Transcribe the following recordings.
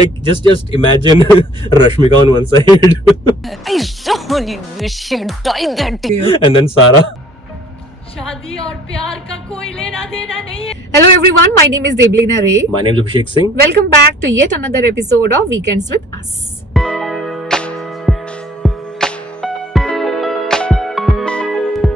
Like just imagine Rashmika on one side I really wish you'd die that day. and then Sara. शादी और प्यार का कोई लेना देना नहीं है. Hello everyone, my name is Deblina Ray. My name is Abhishek Singh. Welcome back to yet another episode of Weekends with Us.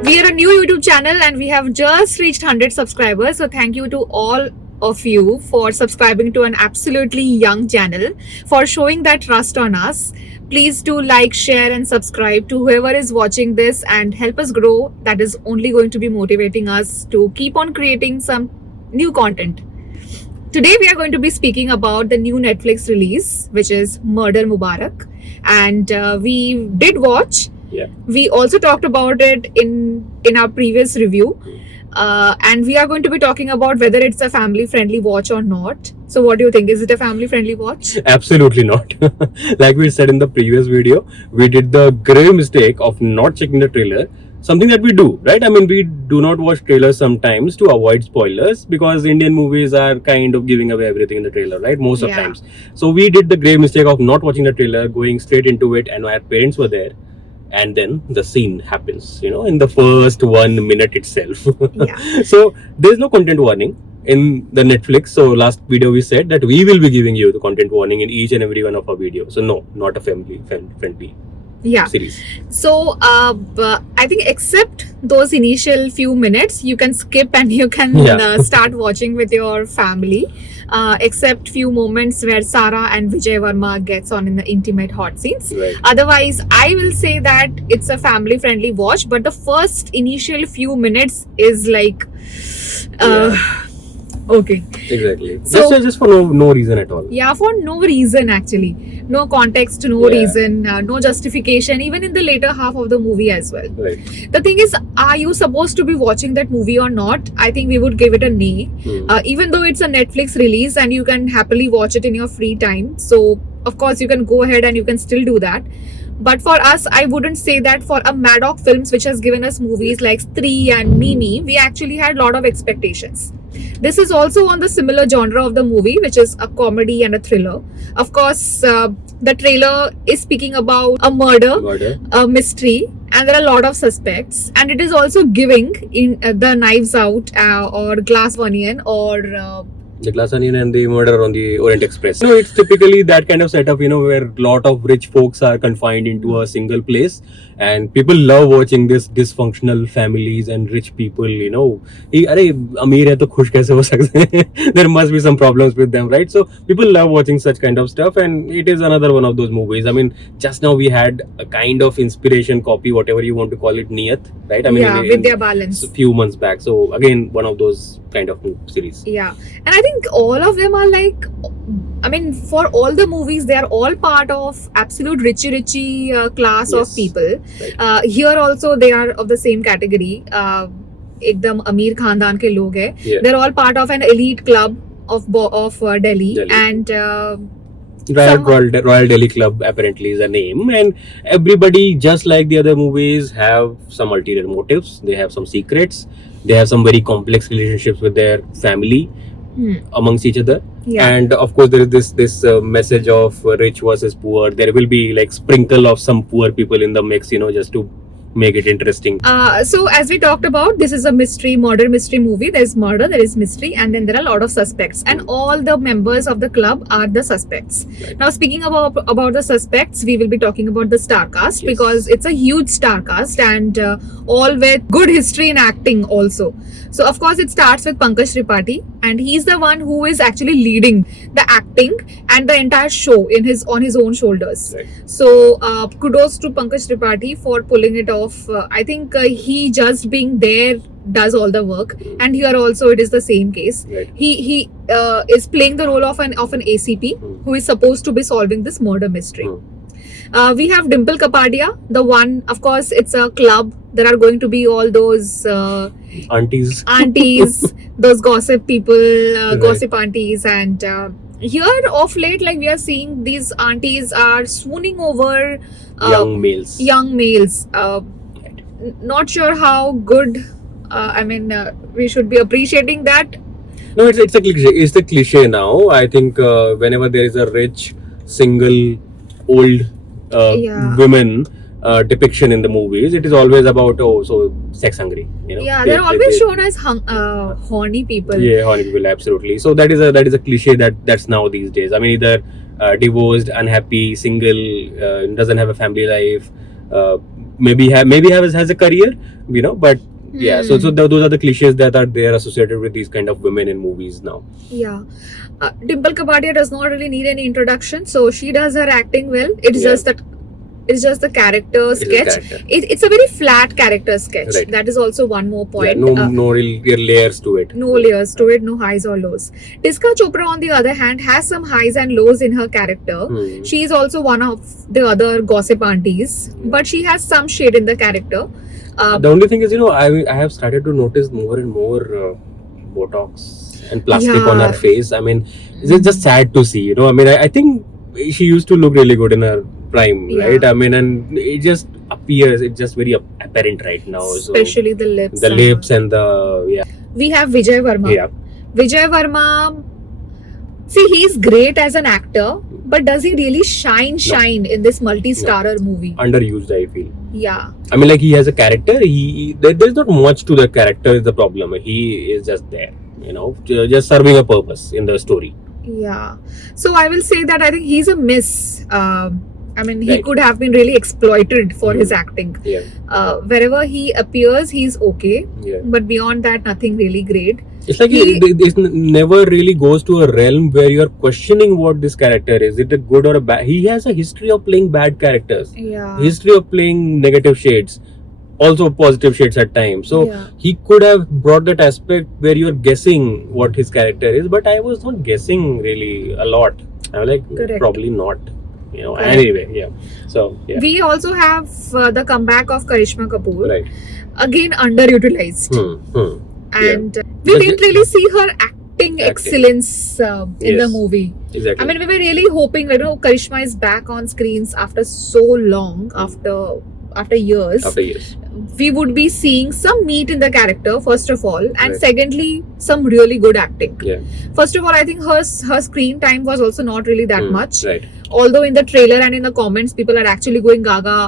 We are a new YouTube channel and we have just reached 100 subscribers. So thank you to all of you for subscribing to an absolutely young channel, for showing that trust on us. Please do like, share and subscribe to whoever is watching this and help us grow. That is only going to be motivating us to keep on creating some new content. Today we are going to be speaking about the new Netflix release, which is Murder Mubarak, and we did watch. Yeah. We also talked about it in our previous review, and we are going to be talking about whether it's a family friendly watch or not. So what do you think? Is it a family friendly watch? Absolutely not. Like we said in the previous video, we did the grave mistake of not checking the trailer. Something that we do, right? I mean, we do not watch trailers sometimes to avoid spoilers because Indian movies are kind of giving away everything in the trailer, right? Most of Yeah. times. So we did the grave mistake of not watching the trailer, going straight into it, and our parents were there. And then the scene happens, in the first 1 minute itself. Yeah. So there's no content warning in the Netflix. So last video we said that we will be giving you the content warning in each and every one of our videos. So no, not a family friendly Yeah. series. So I think except those initial few minutes, you can skip and you can Yeah. start watching with your family. Except few moments where Sara and Vijay Varma gets on in the intimate hot scenes. Right. Otherwise, I will say that it's a family friendly watch, but the first initial few minutes is like okay. Exactly. So- just for no reason at all. Yeah, for no reason actually. No context, no Yeah. reason, no justification, even in the later half of the movie as well. Right. The thing is, are you supposed to be watching that movie or not? I think we would give it a nay. Even though it's a Netflix release and you can happily watch it in your free time. So, of course, you can go ahead and you can still do that. But for us, I wouldn't say that. For a Maddock Films, which has given us movies like Stree and Mimi, we actually had a lot of expectations. This is also on the similar genre of the movie, which is a comedy and a thriller. Of course, the trailer is speaking about a murder, a mystery, and there are a lot of suspects. And it is also giving in the Knives Out or Glass Onion or The Glass Onion and the Murder on the Orient Express. It's typically that kind of setup, where a lot of rich folks are confined into a single place, and people love watching this dysfunctional families and rich people. अरे अमीर है तो खुश कैसे हो सकते हैं? There must be some problems with them, right? So people love watching such kind of stuff, and it is another one of those movies. I mean, just now we had a kind of inspiration copy, whatever you want to call it, Niyat, right? I mean, yeah, Vidya Balance. a few months back. So again, one of those kind of series. Yeah, and I think all of them are like, I mean, for all the movies, they are all part of absolute richy class of Yes. people. Right. Here also they are of the same category. एकदम अमीर खानदान के लोग हैं. Yeah. They're all part of an elite club of Delhi, Delhi. and Royal Delhi Club apparently is a name, and everybody, just like the other movies, have some ulterior motives. They have some secrets. They have some very complex relationships with their family amongst each other. yeah. And of course, there is this message of rich versus poor. There will be like sprinkle of some poor people in the mix, just to make it interesting. So as we talked about, this is a murder mystery movie. There's murder, there is mystery, and then there are a lot of suspects, and all the members of the club are the suspects. Right. Now, speaking about the suspects, we will be talking about the star cast, Yes. because it's a huge star cast, and all with good history in acting also. So of course it starts with Pankaj Tripathi, and he's the one who is actually leading the acting and the entire show on his own shoulders. Right. So kudos to Pankaj Tripathi for pulling it off. I think he just being there does all the work, and here also it is the same case. Right. He is playing the role of an ACP who is supposed to be solving this murder mystery. We have Dimple Kapadia, the one, of course, it's a club. There are going to be all those Aunties. aunties, those gossip people, Right. gossip aunties, and here of late, like we are seeing these aunties are swooning over Young males. young males. Not sure how good. We should be appreciating that. No, it's a cliche. It's the cliche now. I think whenever there is a rich, single, old Yeah. women depiction in the movies, it is always about sex hungry. You know. Yeah, they're always shown as horny people. Yeah, horny people, absolutely. So that is a cliche that's now these days. I mean, either divorced, unhappy, single, doesn't have a family life, maybe has a career, but yeah. So those are the cliches that are there associated with these kind of women in movies now. Yeah. Dimple Kapadia does not really need any introduction, so she does her acting well. It's Yeah. just that it's just the character It's a sketch. character. It's a very flat character sketch. Right. That is also one more Yeah, point. no real layers to it. No layers to it, no highs or lows. Tiska Chopra, on the other hand, has some highs and lows in her character. Hmm. She is also one of the other gossip aunties, but she has some shade in the character. The only thing is, I have started to notice more and more Botox and plastic on Yeah. her face. I mean, it's just sad to see. I mean, I think she used to look really good in her prime, Yeah. right? I mean, and it just appears, it's just very apparent right now. Especially the lips. So the lips and the We have Vijay Varma. yeah. Vijay Varma, see, he's great as an actor, but does he really shine in this multi-starrer movie? Underused, I feel. Yeah. I mean, like, he has a character. There's not much to the character. Is the problem? He is just there, just serving a purpose in the story. Yeah. So I will say that I think he's a miss. I mean, he Right. could have been really exploited for his acting. Yeah, Wherever he appears, he's okay. yeah. But beyond that, nothing really great. It's like it never really goes to a realm where you're questioning what this character is. Is it a good or a bad? He has a history of playing bad characters. Yeah. History of playing negative shades, also positive shades at times. So Yeah. he could have brought that aspect where you're guessing what his character is, but I was not guessing really a lot. I was like, Correct. probably not. Correct. Anyway, yeah. So yeah, We also have the comeback of Karishma Kapoor. right. Again, underutilized. And we But didn't really see her acting excellence in the Yes. movie. Exactly. I mean, we were really hoping, Karishma is back on screens after so long, after years. after years. We would be seeing some meat in the character, first of all, and Right. secondly, some really good acting. Yeah. First of all, I think her screen time was also not really that much. Right. Although in the trailer and in the comments, people are actually going gaga.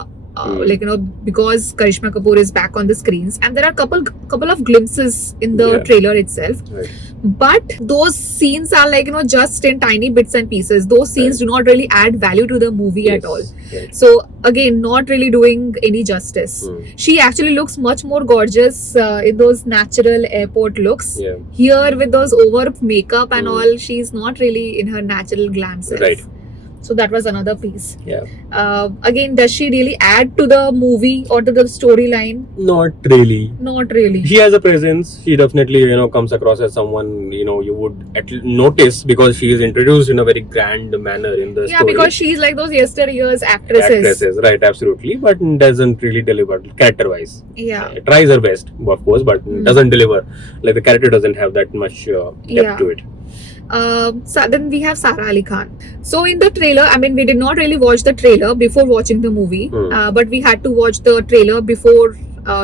Because Karishma Kapoor is back on the screens, and there are couple of glimpses in the Yeah. trailer itself. Right. But those scenes are just in tiny bits and pieces. Those scenes do not really add value to the movie at Yes. all. Right. So again, not really doing any justice. She actually looks much more gorgeous in those natural airport looks. Yeah. Here with those over makeup and all, she's not really in her natural glam self. Right. So that was another piece. Yeah. Again, does she really add to the movie or to the storyline? Not really. Not really. She has a presence. She definitely, comes across as someone, you would notice because she is introduced in a very grand manner in the Yeah, story. because she's like those yesteryears actresses. Right, absolutely. But doesn't really deliver character-wise. Yeah. Tries her best, of course, but doesn't deliver. Like, the character doesn't have that much depth Yeah. to it. So then we have Sara Ali Khan. So in the trailer, I mean, we did not really watch the trailer before watching the movie, but we had to watch the trailer before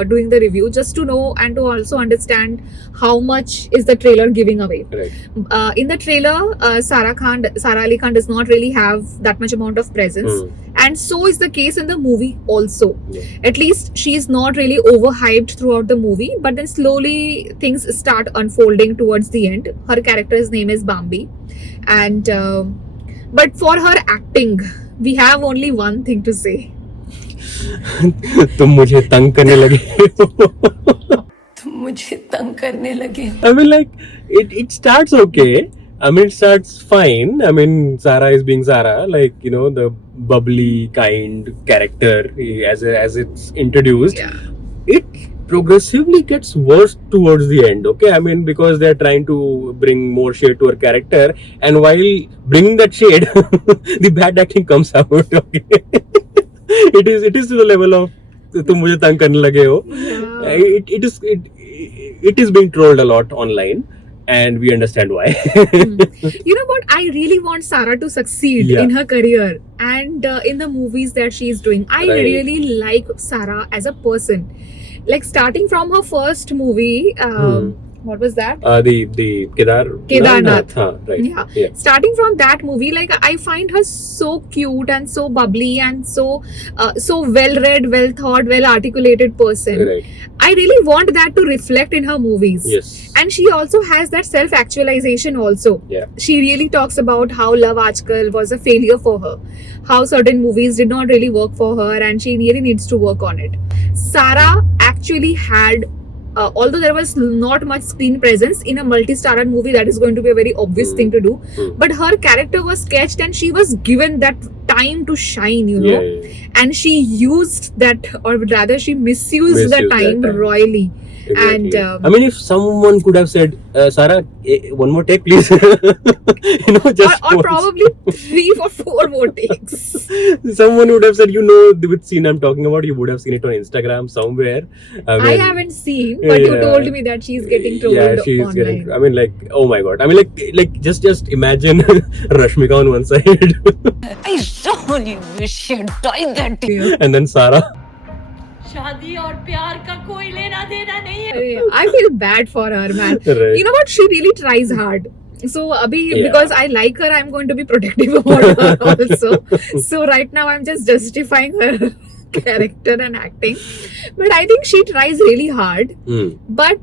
doing the review just to know and to also understand how much is the trailer giving away. Right. In the trailer, Sara Ali Khan does not really have that much amount of presence, and so is the case in the movie also. Yeah. At least she is not really overhyped throughout the movie, but then slowly things start unfolding towards the end. Her character's name is Bambi, and but for her acting, we have only one thing to say. तुम मुझे तंग करने लगे तुम मुझे तंग करने लगे. I mean, like, it starts okay. I mean, it starts fine. I mean, Sara is being Sara, like, the bubbly kind character as it's introduced. Yeah. It progressively gets worse towards the end, okay? I mean, because they're trying to bring more shade to her character, and while bringing that shade, the bad acting comes out, okay? It is to the level of तुम मुझे तंग करने लगे हो. It is being trolled a lot online, and we understand why. You know what? I really want Sara to succeed Yeah. in her career and in the movies that she is doing. I Right. really like Sara as a person. Like starting from her first movie, What was that? The Kedarnath. Right. Yeah. Starting from that movie, like I find her so cute and so bubbly and so well read, well thought, well articulated person. Right. I really want that to reflect in her movies. Yes. And she also has that self actualization also. Yeah. She really talks about how Love Aajkal was a failure for her, how certain movies did not really work for her, and she really needs to work on it. Sara actually had, although there was not much screen presence in a multi-starrer movie, that is going to be a very obvious thing to do. But her character was sketched and she was given that time to shine, you know. Yeah. And she used that, or rather she misused the time royally. Exactly. And I mean, if someone could have said, Sara, one more take, please. Just or once. probably 3 or 4 more takes. Someone would have said, which scene I'm talking about, you would have seen it on Instagram somewhere. I haven't seen, but you told me that she's getting trolled online. getting. I mean, like, oh my god. I mean, like just imagine Rashmika on one side, I really wish you'd die that day. and then Sara. शादी और प्यार का कोई लेना देना नहीं है I feel bad for her, man. Right. You know what? She really tries hard. So, Yeah. because I like her, I'm going to be protective about her also. So, right now, I'm just justifying her character and acting. But I think she tries really hard. But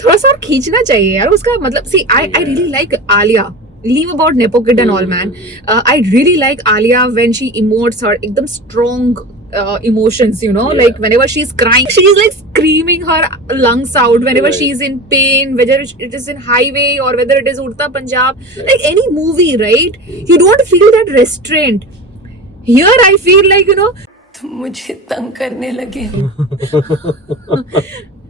थोड़ा सा और खींचना चाहिए यार उसका मतलब. See, I really like Alia. Leave about Nepo Kid and all, man. I really like Alia when she emotes her ekdam strong emotions, you know, like whenever she's crying, she's like screaming her lungs out. Whenever she's in pain, whether it is in Highway or whether it is Udta Punjab, like any movie, right? You don't feel that restraint. Here I feel like, you know, तुम मुझे तंग करने लगे.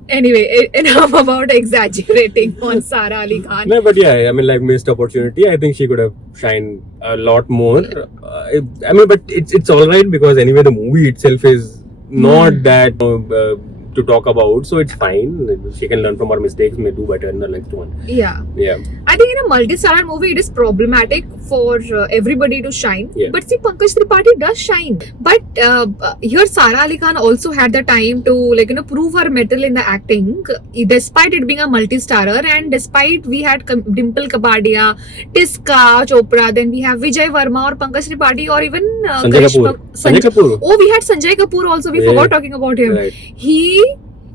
Anyway, enough about exaggerating on Sara Ali Khan. No, but yeah, I mean, like, missed opportunity. I think she could have shined a lot more. I mean, but it's all right because anyway, the movie itself is not that to talk about, so it's fine. She can learn from her mistakes, may do better in the next one. Yeah. Yeah. I think in a multi-starrer movie, it is problematic for everybody to shine. Yeah. But see, Pankaj Tripathi does shine. But here, Sara Ali Khan also had the time to, like, you know, prove her mettle in the acting, despite it being a multi-starrer, and despite we had Dimple Kapadia, Tiska Chopra, then we have Vijay Verma or Pankaj Tripathi, or even Sanjay Kapoor. Sanjay Kapoor. Oh, we had Sanjay Kapoor also. We forgot talking about him. Right. He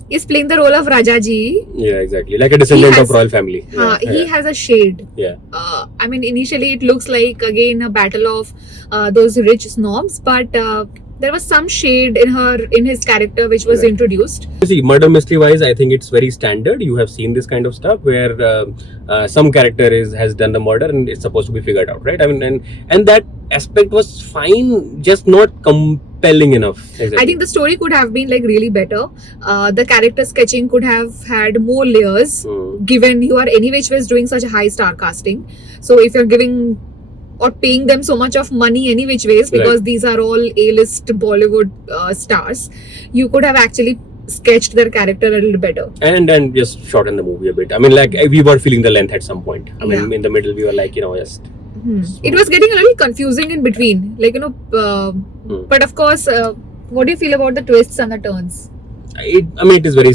is playing the role of Rajaji. Yeah, exactly. Like a descendant of royal family. He has a shade. Yeah. I mean, initially it looks like again a battle of those rich snobs, but there was some shade in his character which was introduced. See, murder mystery wise, I think it's very standard. You have seen this kind of stuff where some character has done the murder and it's supposed to be figured out, right? I mean, and that aspect was fine, just not compelling enough. Exactly. I think the story could have been like really better. The character sketching could have had more layers, given you are anyway doing such a high star casting. So if you're giving or paying them so much of money any which ways, because these are all A-list Bollywood stars, you could have actually sketched their character a little better. And then just shorten the movie a bit. I mean, like, we were feeling the length at some point. I mean, in the middle, we were like, you know, just... It was getting a little confusing in between. Like, you know, but of course, what do you feel about the twists and the turns? I mean, it is very...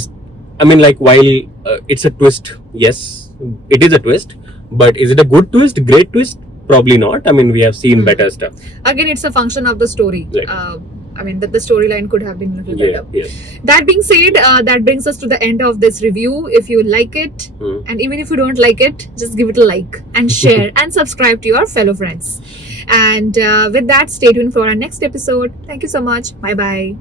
I mean, like, while it's a twist, yes, it is a twist. But is it a good twist, great twist? Probably not. I mean, we have seen better stuff. Again, it's a function of the story. Right. I mean, the storyline could have been a little better. Yes. That being said, that brings us to the end of this review. If you like it, and even if you don't like it, just give it a like and share and subscribe to your fellow friends. And with that, stay tuned for our next episode. Thank you so much. Bye-bye.